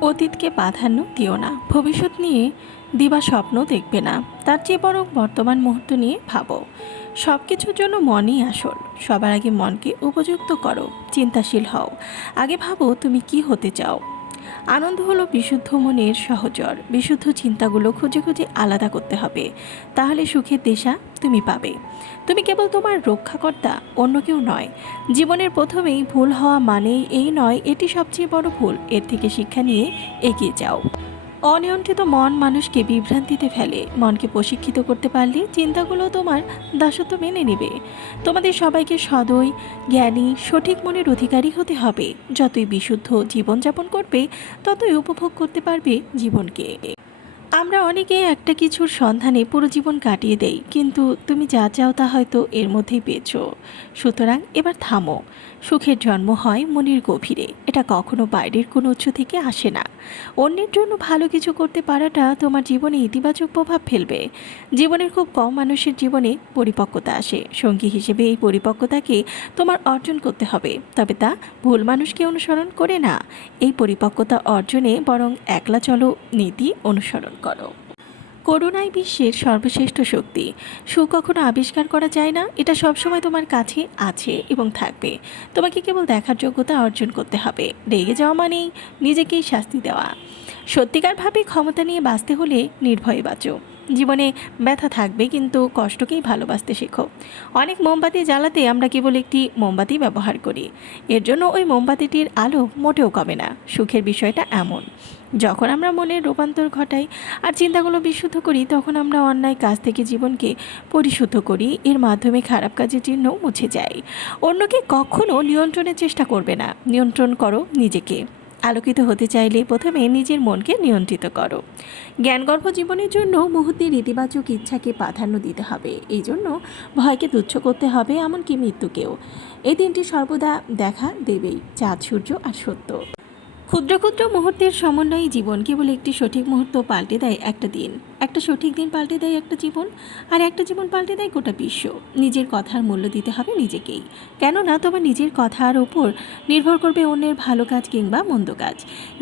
অতীতকে প্রাধান্য দিও না। ভবিষ্যৎ নিয়ে দিবা স্বপ্ন দেখবে না। তার চেয়ে বরং বর্তমান মুহূর্ত নিয়ে ভাবো। সব কিছুর জন্য মনই আসল। সবার আগে মনকে উপযুক্ত করো। চিন্তাশীল হও। আগে ভাবো তুমি কি হতে চাও। আনন্দ হলো বিশুদ্ধ মনের সহচর। বিশুদ্ধ চিন্তাগুলো খুঁজে খুঁজে আলাদা করতে হবে। তাহলে সুখের দেশা তুমি পাবে। তুমি কেবল তোমার রক্ষাকর্তা, অন্য কেউ নয়। জীবনের প্রথমেই ভুল হওয়া মানেই এই নয়, এটি সবচেয়ে বড় ভুল। এর থেকে শিক্ষা নিয়ে এগিয়ে যাও। অনিয়ন্ত্রিত মন মানুষকে বিভ্রান্তিতে ফেলে। মনকে প্রশিক্ষিত করতে পারলে চিন্তাগুলো তোমার দাসত্ব মেনে নেবে। তোমাদের সবাইকে সদয়, জ্ঞানী, সঠিক মনের অধিকারী হতে হবে। যতই বিশুদ্ধ জীবনযাপন করবে, ততই উপভোগ করতে পারবে জীবনকে। আমরা অনেকে একটা কিছুর সন্ধানে পুরো জীবন কাটিয়ে দেই, কিন্তু তুমি যা চাও তা হয়তো এর মধ্যেই পেয়েছ। সুতরাং এবার থামো। সুখের জন্ম হয় মনের গভীরে, এটা কখনো বাইরের কোনো উৎস থেকে আসে না। অন্যের জন্য ভালো কিছু করতে পারাটা তোমার জীবনে ইতিবাচক প্রভাব ফেলবে। জীবনের খুব কম মানুষের জীবনে পরিপক্কতা আসে। সঙ্গী হিসেবে এই পরিপক্কতাকে তোমার অর্জন করতে হবে। তবে তা ভুল মানুষকে অনুসরণ করে না। এই পরিপক্কতা অর্জনে বরং একলা চলো, নীতি অনুসরণ। করো। করুণাই বিশ্বের সর্বশ্রেষ্ঠ শক্তি। সুখ কখনো আবিষ্কার করা যায় না, এটা সবসময় তোমার কাছে আছে এবং থাকবে। তোমাকে কেবল দেখার যোগ্যতা অর্জন করতে হবে। রেগে যাওয়া মানেই নিজেকেই শাস্তি দেওয়া। সত্যিকারভাবে ক্ষমতা নিয়ে বাঁচতে হলে নির্ভয়ে বাঁচো। জীবনে ব্যথা থাকবে, কিন্তু কষ্টকেই ভালোবাসতে শেখো। অনেক মোমবাতি জ্বালাতে আমরা কেবল একটি মোমবাতি ব্যবহার করি। এর জন্য ওই মোমবাতিটির আলো মোটেও কমে না, সুখের বিষয়টা এমন। যখন আমরা মনের রূপান্তর ঘটাই আর চিন্তাগুলো বিশুদ্ধ করি, তখন আমরা অন্যায় কাজ থেকে জীবনকে পরিশুদ্ধ করি, এর মাধ্যমে খারাপ কাজের চিহ্ন মুছে যায়। অন্যকে কখনো নিয়ন্ত্রণের চেষ্টা করবে না, নিয়ন্ত্রণ করো নিজেকে। আলোকিত হতে চাইলে প্রথমে নিজের মনকে নিয়ন্ত্রিত করো। জ্ঞানগর্ভ জীবনের জন্য মুহূর্তের ইতিবাচক ইচ্ছাকে প্রাধান্য দিতে হবে। এই জন্য ভয়কে তুচ্ছ করতে হবে, এমনকি মৃত্যুকেও। এই দিনটি সর্বদা দেখা দেবেই, চাঁদ, সূর্য আর সত্য। ক্ষুদ্র ক্ষুদ্র মুহূর্তের সমন্বয়ে জীবন কেবল একটি সঠিক মুহূর্ত পাল্টে দেয় একটা দিন। একটা সঠিক দিন পাল্টে দেয় একটা জীবন, আর একটা জীবন পাল্টে দেয় গোটা বিশ্ব। নিজের কথার মূল্য দিতে হবে নিজেকেই। কেননা তোমার নিজের কথার ওপর নির্ভর করবে অন্যের ভালো কাজ কিংবা মন্দ কাজ।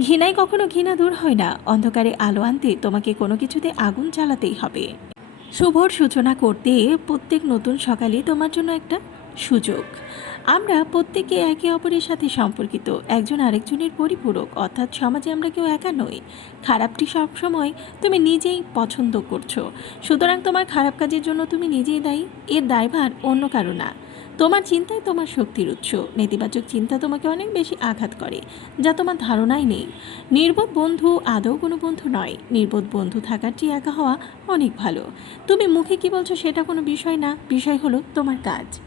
ঘৃণায় কখনো ঘৃণা দূর হয় না। অন্ধকারে আলো আনতে তোমাকে কোনো কিছুতে আগুন জ্বালাতেই হবে। শুভর সূচনা করতে প্রত্যেক নতুন সকালে তোমার জন্য একটা সুযোগ। আমরা প্রত্যেকে একে অপরের সাথে সম্পর্কিত, একজন আরেকজনের পরিপূরক, অর্থাৎ সমাজে আমরা কেউ একা নই। খারাপটি সবসময় তুমি নিজেই পছন্দ করছ। সুতরাং তোমার খারাপ কাজের জন্য তুমি নিজেই দায়ী, এর দায়ভার অন্য কারও না। তোমার চিন্তাই তোমার শক্তির উৎস। নেতিবাচক চিন্তা তোমাকে অনেক বেশি আঘাত করে, যা তোমার ধারণাই নেই। নির্বোধ বন্ধু আদৌ কোনো বন্ধু নয়। নির্বোধ বন্ধু থাকার চেয়ে একা হওয়া অনেক ভালো। তুমি মুখে কি বলছো সেটা কোনো বিষয় না। বিষয় হলো তোমার কাজ।